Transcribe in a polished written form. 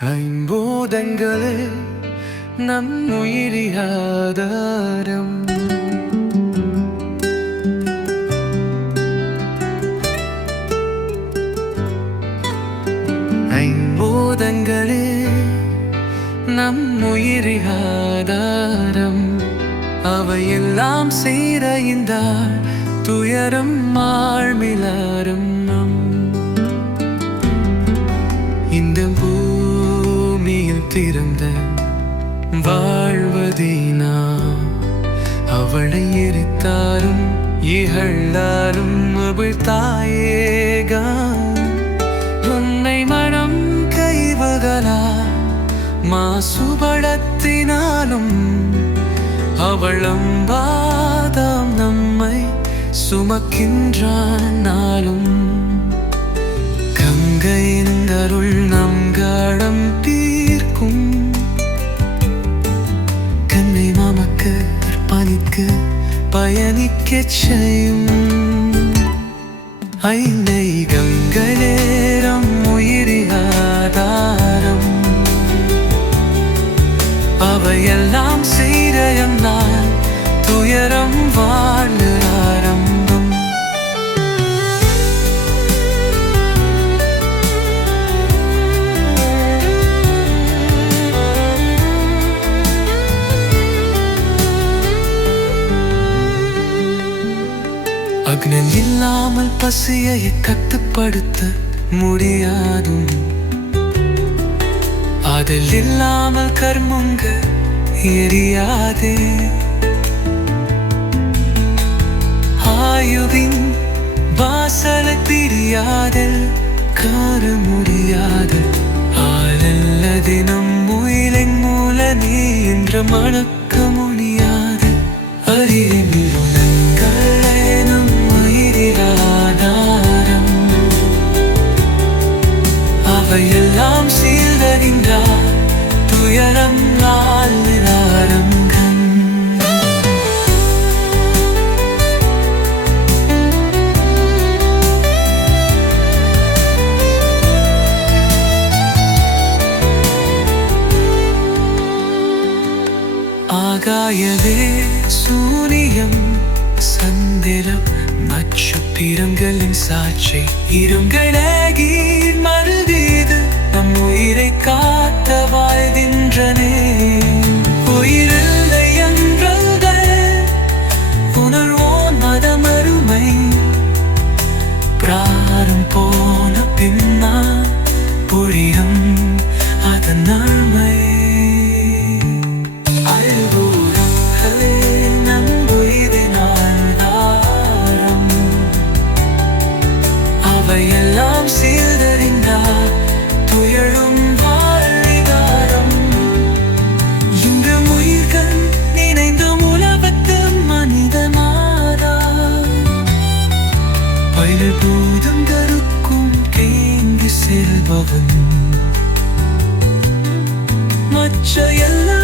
ஐம்பூதங்களே நம் உயிரியாதாரம். ஐம்பூதங்களே நம் உயிரியாதாரம். அவையெல்லாம் சீரைந்தால் துயரம் மாழ்மிலாரும். இந்த பூமியில் திறந்த வாழ்வதீனா அவளை எரித்தாரும் இகழ்ந்தாரும் அவிழ்த்தாயேகா. உன்னை மனம் கைவகலா மாசுபடத்தினாலும் அவளம்பாதாம் நம்மை சுமக்கின்றானாலும். கங்கையின் அருள் நம் காடம் தீர்க்கும். கண்ணை மாமக்கு அர்ப்பணிக்கு பயணிக்கச் செய்யும். ஐந்தை கங்களேரம் உயிரியாதாரம். அவையெல்லாம் செய்தயம்தான் துயரம் வாழ்ந்து ஆரம்பம். அக்னல் இல்லாமல் பசியை கட்டுப்படுத்த முடியாதும். அதில் இல்லாமல் கர்மங்க எரியாதே. ஆயுதின் வாசலை பிரியாதில் காண முடியாது. ஆளல்ல தினம் முயலின் மூல நீ என்ற மணக்க முடியாது. அறிவிலும் உயிரிலாதாரம். அவையெல்லாம் சீர்தறிந்தார் துயரம் நாளினாரம். ஆகாயவே சூரியம் சந்திரம் நட்சத்திரங்களின் சாட்சி. இருங்கடகீர் மருதீது நம் உயிரை காத்த வாழ்கின்றனே. உயிரில்லை என்றல்கள் உணர்வோன் மதமருமை. பிராரம் போன பின்னா புரியும் அதன் நன்மை. அவையெல்லாம் சீர்தறிந்தார் துயரும் வாழ்விகாரம். இந்த உயிர்கள் நினைந்த உலகத்து மனிதமாதா. பயிர்பூதங்களுக்கும் கேங்கு செல்பவன் மற்ற எல்லா